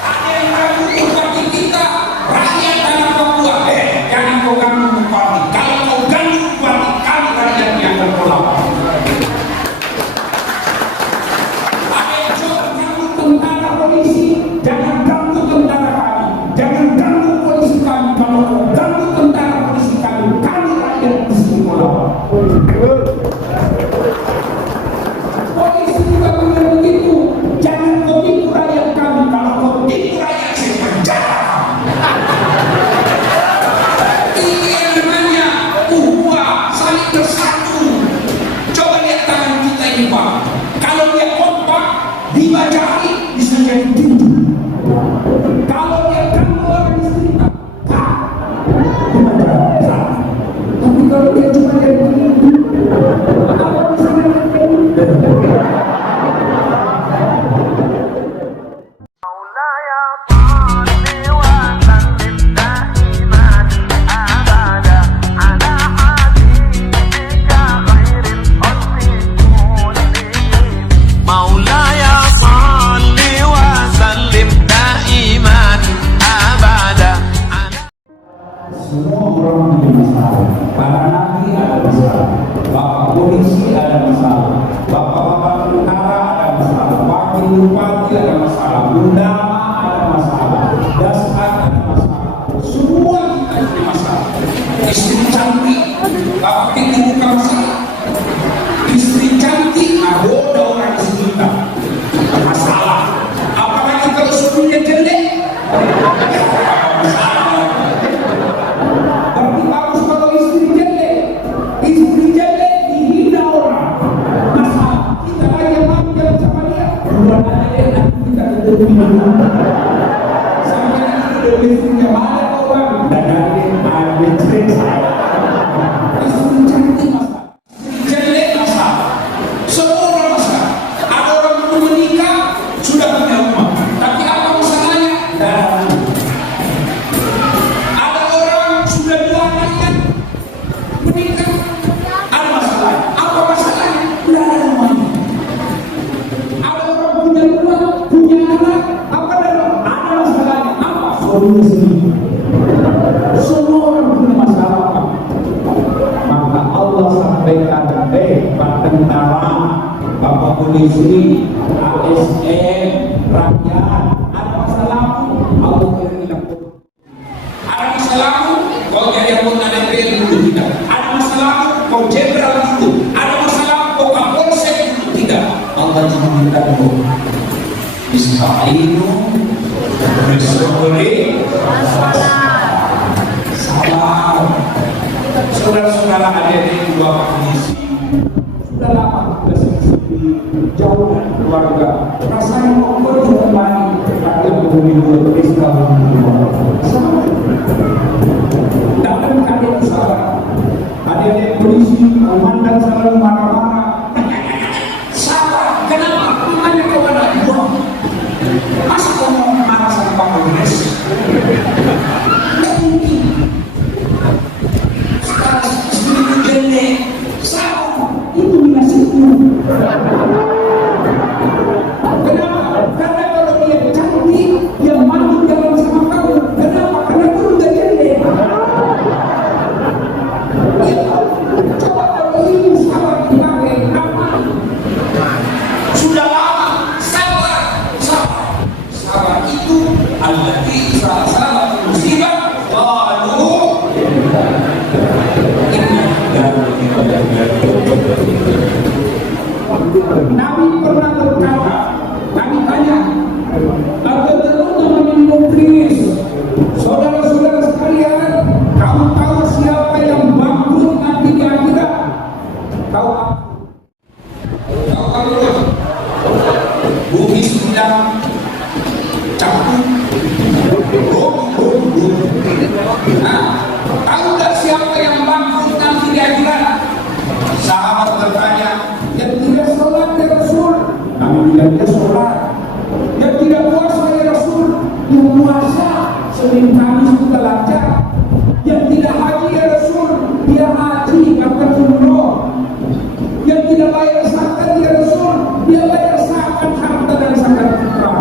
Ada yang ragu bupati kita, rakyat tanah Papua. Jangan kau ganggu bupati. Kalau kau ganggu bupati, kami rakyat yang terpulang. Ada yang coba ganggu tentara polisi, jangan ganggu tentara kami. Jangan ganggu polisi kami. Kalau kau ganggu tentara polisi kami rakyat di sini pulang. Polisi juga punya begitu. Jangan kau tipu rakyat kami. Kalau kau tipu rakyat, saya penjara kamu. Ini yang namanya uhuah, saling bersatu. Coba lihat tangan kita ini, Pak. Kalau dia kompak, dibajari, bisa jadi tinju. Kalau dia ganggu orang istrinya, dibajari. Tapi kalau dia cuma jadi tinju, apa bisa jadi tinju? Semua orang punya masalah. Para nabi ada masalah, bapak polisi ada masalah, bapak-bapak tentara ada masalah, wakil bupati ada masalah, undama ada masalah, dasar ada masalah. Semua kita punya masalah. Istri cantik, bapak pikir bukan masalah. Istri cantik, ada orang sejuta masalah. Apalagi kalau suaminya jelek, masalah. Berarti bagus kalau istri jelek dihina orang. Masalah kita lagi yang jalan sama dia, bukan ada kita ketemu sampai nanti udah istrinya mana orang dan ada cerita. Istri cantik masalah, istri jelek masalah, semua orang masalah. Ada orang belum menikah sudah punya rumah, tapi apa masalahnya? Ada orang sudah dua kali menikah, ada masalah. Apa masalahnya? Tidak ada rumahnya. Ada orang punya rumah, punya anak, apa ada masalahnya? Apa? Suaminya sendiri. Semua orang punya masalah. Maka Allah sampaikan, Pak tentara, Bapak polisi, ASN, rakyat, ada masalahmu, Allah bilang. Ada masalahmu, kau jadi anggota DPR dulu tidak. Ada masalahmu, kau jenderal dulu. Ada masalahmu, kau kapolsek dulu tidak. Allah cuma minta dulu. Ista'inu bisabri sabar. Saudara-saudara adik-adik dua polisi sudah lama kita sendiri jauh dari keluarga. Rasanya kok juga lagi rakyat pemilu Islam. Jangan kalian sabar. Adik-adik polisi memandang selalu marah-marah. Sabar, kenapa? Hanya kau ada buang. Masa kau mau marah sama Pak Kongres? Tidak mungkin. Sekarang istri jelek, sabar. Itu nasibmu. Kenapa? Karena kalau dia cantik, dia maju jalan sama kamu. Kenapa? Karena kamu udah jelek. Ya, coba kalau ini sabar dipakai apa? Sudah lama, sabar. Sabar itu alladzi sabar musibah qalu Nabi pernah berkata, kami tanya, bagaimana menyumbris? Saudara-saudara sekalian, kamu tahu siapa yang bangkrut nanti di akhirat? Tahu? Bumi sudah campur. Tahu tak siapa yang bangkrut nanti di akhirat? Sahabat bertanya, yang tidak sholat ya Rasul. Kami bilang dia sholat. Yang tidak puasa ya Rasul. Yang puasa Senin Kamis juga lancar. Yang tidak haji ya Rasul. Dia haji akan umroh. Yang tidak bayar zakat ya Rasul. Dia bayar zakat harta dan zakat fitrah.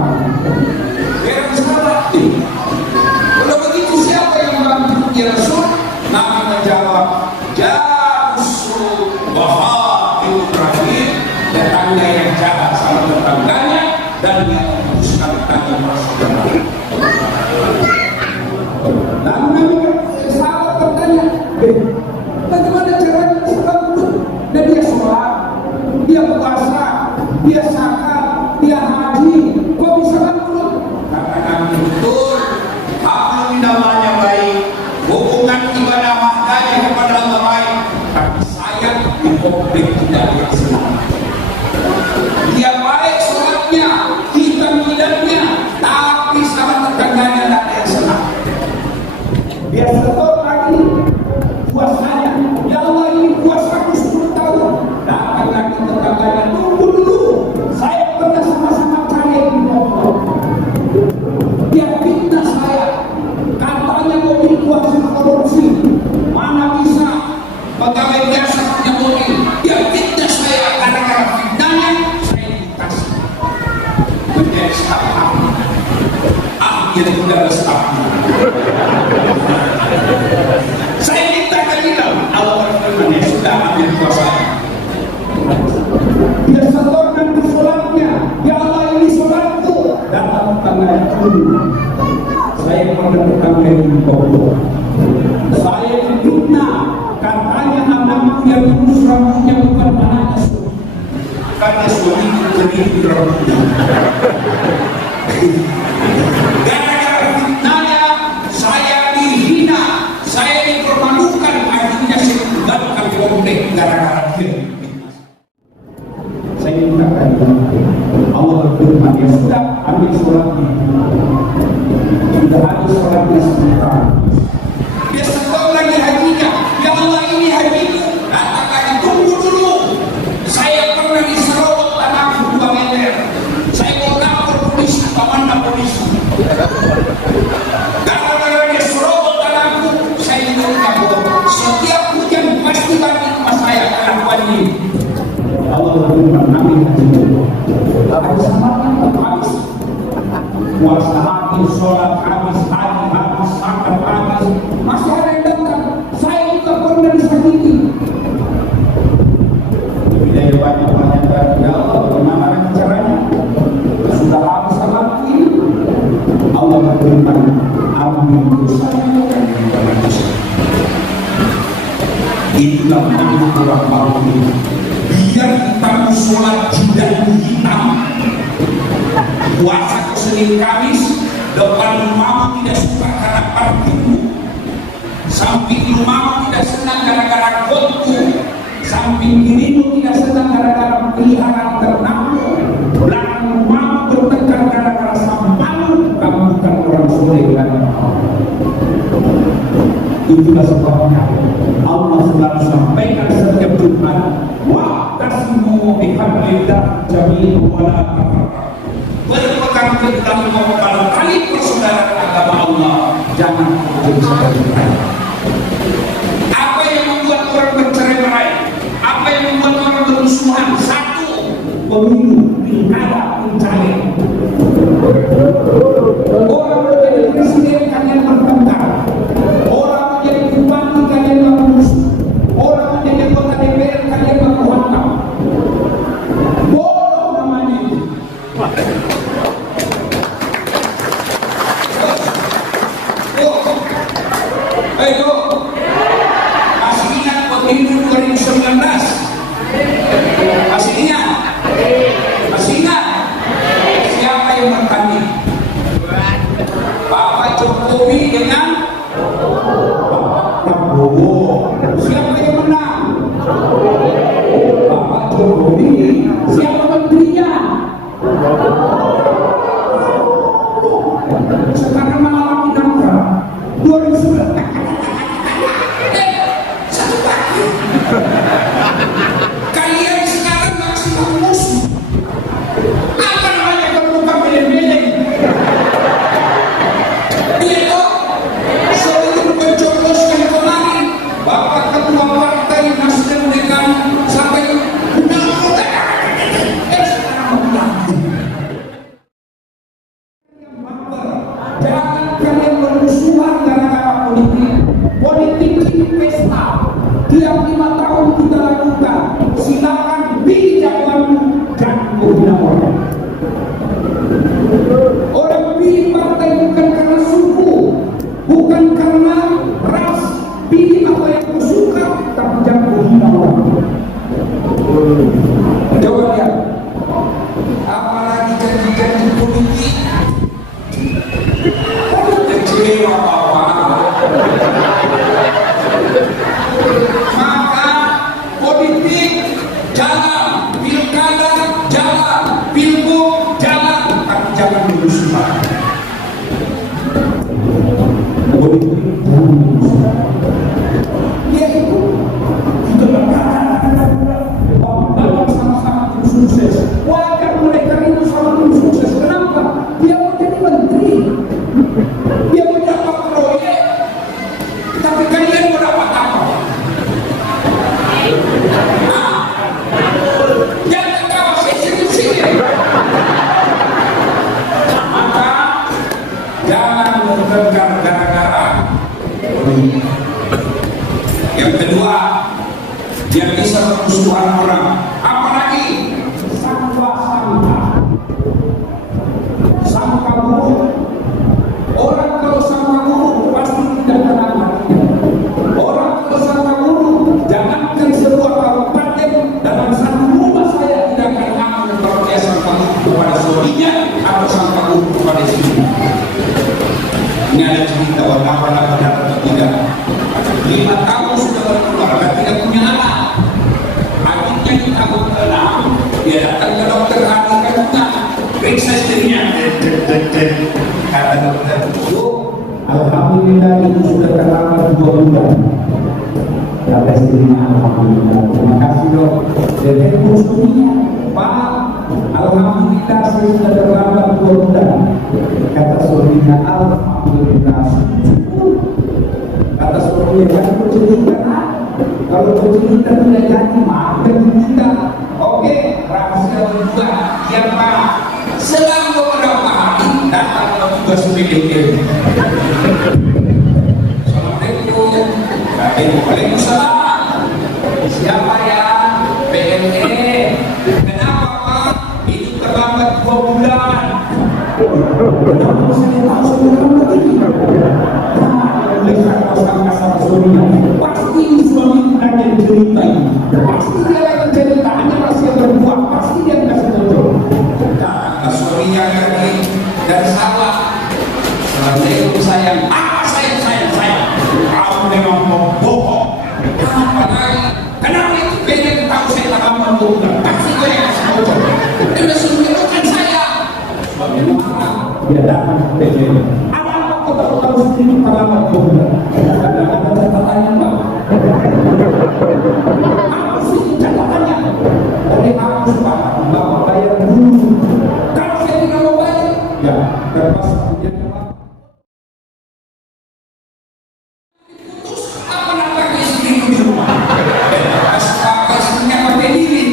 sekali tanya masalah. Lalu sahabat bertanya, bagaimana caranya Islam itu? Dan dia sholat, dia puasa, dia zakat, dia haji, kok bisa bangkrut? Kata Nabi, betul. Apa namanya baik? Hubungan ibadah makanya kepada Allah baik. Tapi saya di publik tidak Islam. Dia baik sholatnya, hitam hidupnya, tapi sama tetangganya tidak ada yang senang. Dia setor lagi puasanya. Ya Allah, ini puasaku 10 tahun. Datang lagi tetangganya, tunggu dulu. Saya pernah sama-sama cari di pokok. Dia fitnah saya. Katanya mobil puasa korupsi. Mana bisa pegawai biasa punya mobil. Dia fitnah saya. Karena fitnahnya saya dikasih menjadi staf ahli. Akhirnya sudah staf. Saya minta kalian Allah berfirman, ya sudah ambil kuasa. Dia setorkan di sholatnya. Ya Allah, ini sholatku. Datang tangan dulu. Saya pernah bertanya di pokok. Saya difitnah. Katanya anakku yang lurus rambutnya bukan anaknya suami. Karena suami jadi rambutnya. Gara-gara fitnahnya saya dihina, saya dipermalukan, akhirnya saya tinggalkan komplek gara-gara dia. Saya minta Allah berfirman, ya sudah ambil sholatnya. Sudah habis sholatnya sebentar. Dia setor lagi hajinya. Ya Allah, ini hajiku. Datang lagi, tunggu dulu. Saya pernah diserobot tanahku 2 meter. Saya mau lapor polisi, mana polisi? Gara-gara dia serobot tanahku, saya tidak kabur. Setiap hujan pasti bagi rumah saya karena wajib. Allah berfirman, ambil hajimu. Ada samarnya habis. Puasa habis, sholat habis, haji habis, zakat habis. Masih ada yang datang. Saya juga pernah disakiti. Tidak banyak-banyak dari ya Allah, bagaimana caranya? Sudah habis salatku ini. Allah berfirman, ambil dosanya dan dosa. Itulah makna orang baru ini. Biar kamu sholat tidak hitam. Puasa ke Senin Kamis, depan rumahmu tidak suka karena parkirmu. Samping rumahmu tidak senang gara-gara kotku. Samping dirimu tidak senang gara-gara peliharaan ternakmu. Belakang rumahmu bertengkar gara-gara sampahmu. Kamu bukan orang soleh dan itulah sebabnya Allah selalu sampaikan setiap Jumat, wa'tasimu bihablillah jami'an wa la tafarraqu. Berpegang teguh kepada tali persaudaraan agama Allah, jangan menjadi saudara. Apa yang membuat orang bercerai-berai? Apa yang membuat orang bermusuhan? Satu, pemilu, pilkada, pencalean. Orang menjadi presiden kalian bertengkar. Orang menjadi bupati kalian bermusuh. Orang menjadi anggota DPR kalian berhantam. Bodoh namanya itu. Ayo, masih ingat pemilu 2019? Masih ingat? Masih ingat? Siapa yang bertanding? Bapak Jokowi dengan Bapak Prabowo. Siapa yang menang? Bapak Jokowi. Siapa menterinya? Sekarang malam kita 2019. Kalian sekarang masih musuh. Apa namanya kalau bukan milih-milih? Dia itu seluruh pencoblos yang kemarin, Bapak Ketua Partai Nasdem dengan sampai jangan kalian bermusuhan gara-gara politik. Politik ini pesta. Tiap 5 tahun kita lakukan. Silakan pilih jagoanmu dan menghina orang. Dia itu sama-sama tim sukses. Wajar mereka itu sama tim sukses. Kenapa? Dia mau jadi menteri, dia mau dapat proyek, tapi kalian mau dapat apa? Jangan kau sini. Maka jangan bertengkar gara-gara. Yang kedua, dia bisa bermusuhan orang. Apalagi sangka buruk. Orang kalau sangka buruk pasti tidak kenal hatinya. Orang kalau sangka buruk, jangankan sebuah kabupaten, dalam satu rumah saya tidak akan aman kalau dia sangka buruk kepada suaminya atau sangka buruk kepada istrinya. Ini ada cerita wartawan apa tidak. 5 tahun sudah berkeluarga, tidak punya anak. Adiknya di tahun ke-6, dia datang ke dokter hati kandungan, periksa istrinya. Kata dokter, alhamdulillah itu sudah terlambat 2 bulan. Kata istrinya, alhamdulillah, terima kasih dok. Jadi suaminya, Pak, alhamdulillah saya sudah terlambat 2 bulan. Kata suaminya, alhamdulillah. Kata suaminya, jangan bercerita. Kalau bercerita tidak jadi, maafkan kita. Oke, rahasia kedua, yang Pak, selang beberapa hari datang tugas milik. Assalamualaikum. Waalaikumsalam. Siapa ya? PNE. Kenapa Pak? Itu terlambat 2 bulan. Kenapa saya tahu terlambat ini? Pasti suami ada cerita ini. Pasti dia akan cerita, hanya masih berbuat. Pasti dia kasih contoh. Nah, suaminya lagi dan salah. Assalamualaikum sayang. Apa sayang? Kamu memang membohong. Kenapa lagi? Kenapa itu pengen tahu saya tak membohong? Pasti dia yang kasih contoh. Dia sudah suruh kan saya. Suaminya marah. Dia datang ke PJN. Tahu sendiri pengalaman juga. Ada catatannya Pak. Apa sih catatannya? Dari aku Pak, Bapak bayar dulu. Kalau saya tidak mau bayar, ya terpaksa punya Pak. Putus apa namanya istri di rumah? Apa istrinya pakai lilin?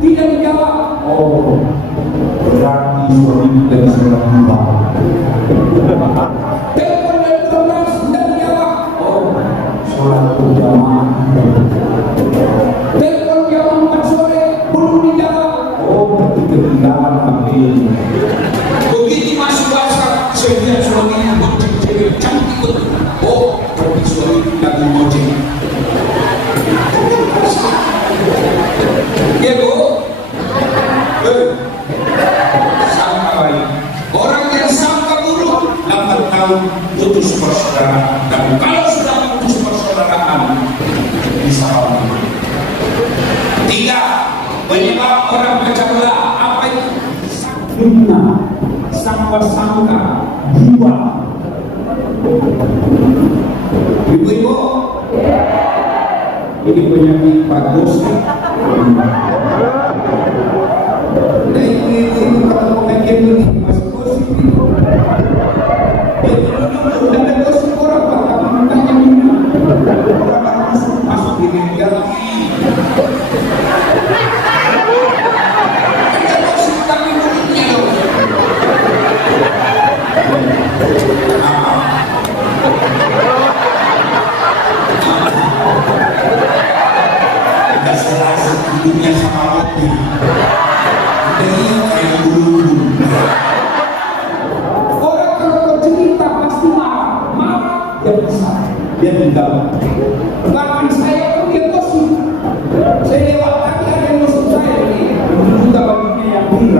Tidak dijawab. Oh, berarti suami dari seorang hamba. Telepon dari 12 tidak dijawab. Oh, sholat berjamaah. Telepon jam 4 sore belum dijawab. Oh, berarti ketinggalan kami. Begitu masuk WhatsApp, saya lihat suaminya bonceng cewek cantik betul. Oh, berarti suami lagi bonceng. Ya Bu, sangka baik. Orang yang sangka buruk 8 tahun putus persaudaraan. Dan kalau sudah putus persaudaraan, bisa apa? 3, penyebab orang pecah belah. Apa itu? Fitnah, sangka-sangka, jiwa. Ibu-ibu, ini penyakit bagus. Nah itu kalau mau kajian ini masih gosip itu. Dan ada gosip orang Pak, tapi mintanya minta. Orang masuk di media lagi. Ada gosip tapi mulutnya loh. Tidak selasa hidupnya sama roti. Ini kayak bulu-bulu. Orang kalau bercerita pasti marah dia bisa, dia tinggal. Bahkan saya pun dia gosip. Saya lewat tadi ada yang gosip saya ini, juga baginya yang gila.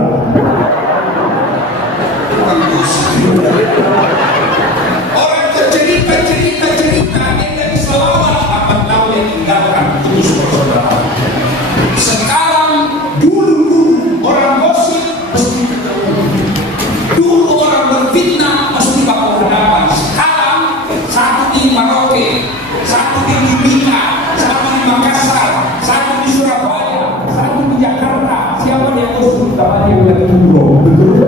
sama yang lagi umroh, betul?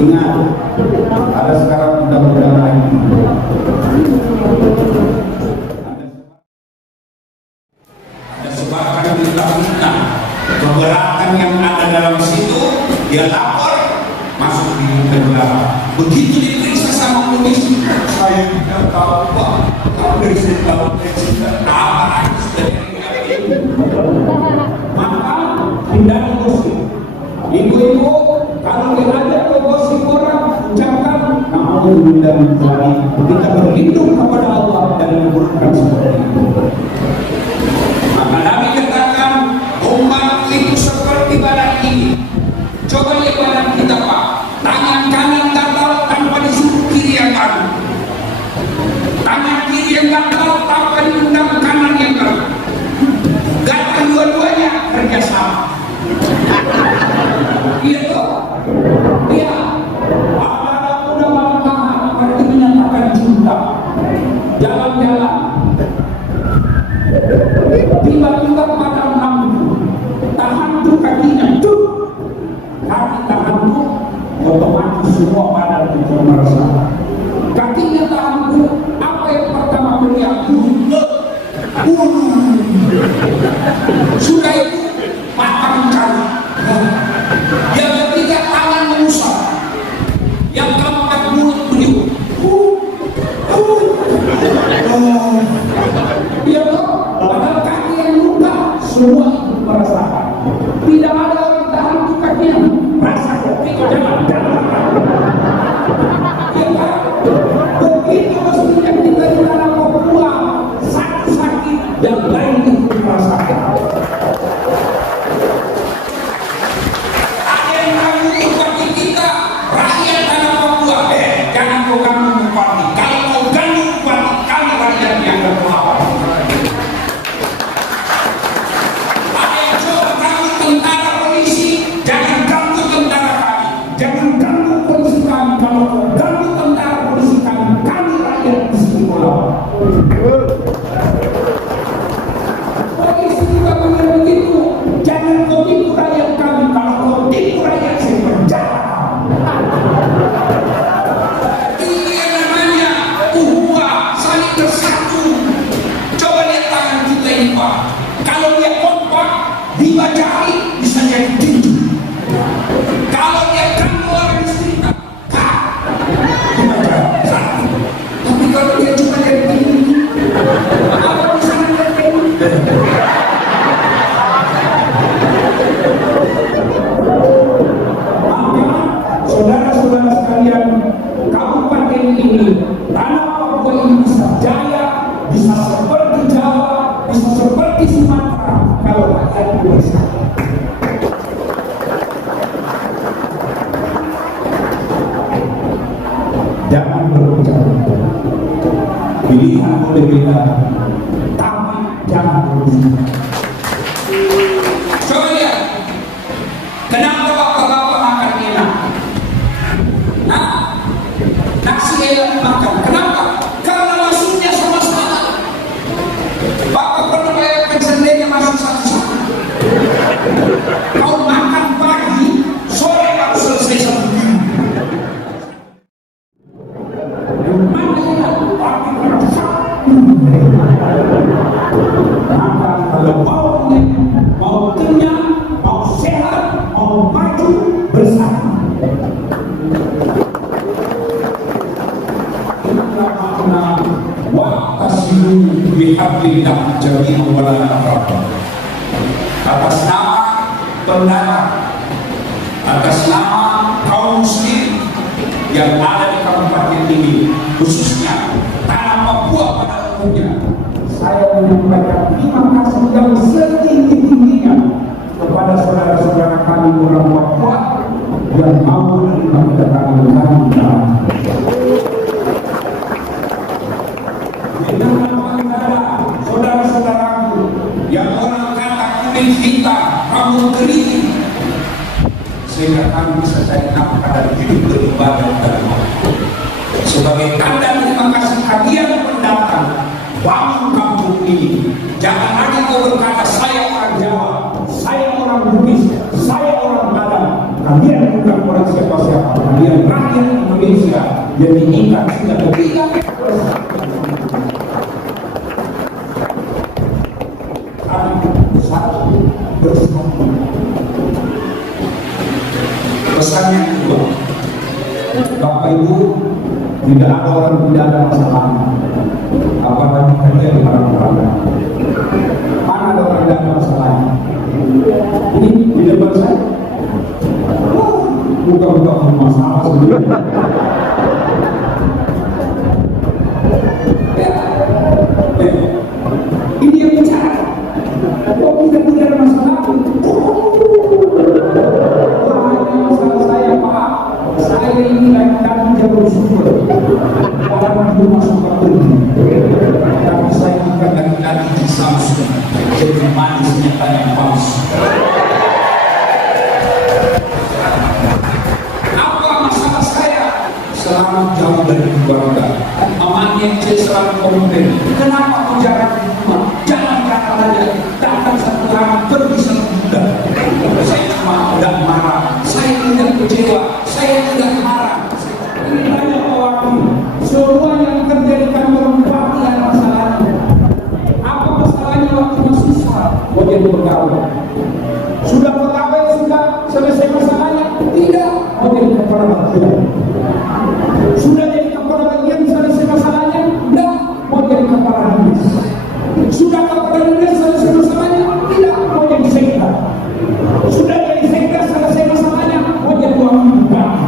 Ingat, ada sekarang undang-undang lain. Ada sebarkan berita-berita keberatan yang ada dalam situ, dia lapor masuk di penjara. Begitu diperiksa sama polisi, saya tidak tahu Pak, dari saya tahu apa maka hindari gosip. Ibu-ibu kalau diajak ke gosip orang, ucapkan na'udzubillah min dzalik. Kita berlindung kepada Allah dari keburukan seperti itu. Maka Nabi katakan umat itu seperti badan ini. Coba lihat badan kita Pak, tangan kanan gatal tanpa disuruh kiri yang gatal, tangan kiri yang gatal tanpa diundang kanan yang gatal, gatal dua-duanya kerjasama. Iya toh? Iya. Ada udah tangan berarti menyatakan cinta. Jalan-jalan. Tiba-tiba pada mampu tahan tuh kakinya tuh. Kaki tahan tuh otomatis semua badan itu merasa. Kakinya tahan tuh apa yang pertama melihat sudah itu mata mencari. Yang ketiga tangan mengusap, yang keempat mulut meniup. Iya toh, padahal kaki yang luka semua itu merasakan. Tidak ada orang tahan tuh kakinya rasa ketika jalan. Ya kan? Begitu mestinya kita di dalam Papua sakit-sakit yang lain itu merasakan. Polisi juga begitu. Jangan kau tipu rakyat kami. Kalau kau tipu rakyat saya penjara. Ini yang namanya ukhuwah, saling bersatu. Coba lihat tangan kita ini Pak. Kalau dia kompak, dibacari bisa jadi tinju. Kalau dia ganggu orang istrinya, dibacari. Tapi kalau dia cuma jadi tinju, apa bisa menjadi? Saudara-saudara sekalian, kabupaten ini, tanah Papua ini bisa jaya, bisa seperti Jawa, bisa seperti Sumatera kalau rakyat bersatu. Jangan berbicara, pilihan boleh beda, tapi jangan berbicara. Coba lihat, kenapa bapak-bapak makan enak? Nasi enak makan. Kenapa? Karena masuknya sama-sama. Bapak pernah bayangkan sendirinya masuk satu-satu. Kau makan pagi, sore baru selesai satu minggu. Mana enak? Tapi maka kalau mau kenyang, mau sehat, mau maju bersama. Wa'tasimu bihablillah jami'an wa la tafarraqu. Atas nama pendana, atas nama kaum muslim yang ada di kabupaten ini, khususnya tanah Papua pada umumnya, saya menyampaikan terima kasih yang setinggi-tingginya kepada saudara-saudara kami orang Papua yang mau menerima kedatangan kami. Saudara-saudaraku yang orang kata kulit hitam, rambut keriting, sehingga kami bisa cari nafkah dan hidup beribadah kepada Allah. Sebagai tanda terima kasih kalian pendatang, bangun kampung ini. Jangan lagi kau berkata saya rakyat Indonesia yang diikat sudah ketiga satu bersatu. Pesan yang kedua, Bapak Ibu, tidak ada orang tidak ada masalah, apalagi kerja di orang-orang. Mana ada orang tidak ada masalah? Ini di depan saya, bukan masalah sebenarnya. Ini yang bicara. Kok kita tidak ada masalah? Masalah saya Pak, saya ini lagi jauh bersyukur. Orang itu masuk ke tubuh, tapi saya bukan lagi di Samsung. Jadi manisnya tanya paus. Apa masalah saya? Selama jauh dari keluarga, mamanya selalu komplain. Kenapa kau jarang di rumah? Jangan aja. Datang satu hari pergi satu bulan. Saya cuma tidak marah. Saya tidak kecewa. Saya tidak marah. Ini banyak orang. Semua yang terjadi kantor bupati ada masalahnya. Apa masalahnya waktu susah? Mau jadi pegawai. Sudah pegawai sudah selesai masalahnya? Tidak. Mau jadi kepala bagian. Sudah jadi kepala bagian selesai masalahnya? Tidak. Mau jadi kepala dinas. Sudah kepala dinas selesai masalahnya? Tidak. Mau jadi sekda. Sudah jadi sekda selesai masalahnya? Mau jadi wakil bupati.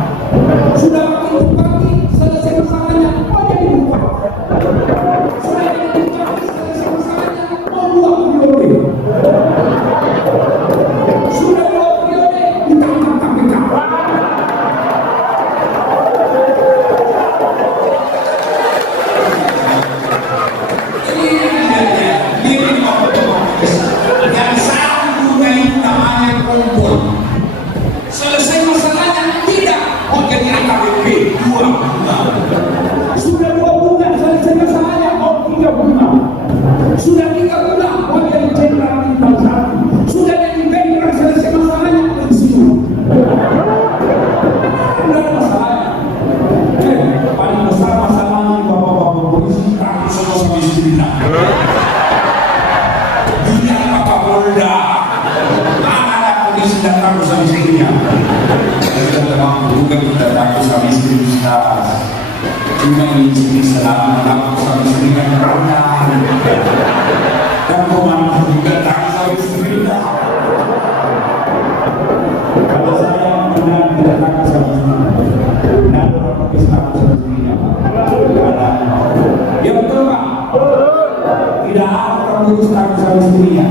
Sudah wakil bupati selesai masalahnya? Mau jadi bupati. Sudah jadi bupati selesai masalahnya? Mau buat periode. Sudah buat periode ditangkap KPK. Yang satu dari namanya kumpul. Selesai masalahnya? Tidak. Oh jadi AKBP 2 bulan. Sudah 2 bulan selesai masalahnya? Oh 3 bulan. Sudah 3 bulan? Oh jadi jenderal bintang 1. Sudah jadi jenderal selesai masalahnya? Pensiun. Tidak ada masalahnya. Paling besar masalahnya bapak-bapak polisi takut sama istrinya. Polda, anak-anak polisi datang bersama istrinya. Kita memang juga kita takut sama istri kita. Cuma ini istri selama takut sama istri kan karena dan komando juga takut sama istrinya. Kalau saya benar tidak takut sama istrinya, dan orang polisi takut sama istrinya. Ya betul Pak. Tidak ada orang polisi takut sama istrinya.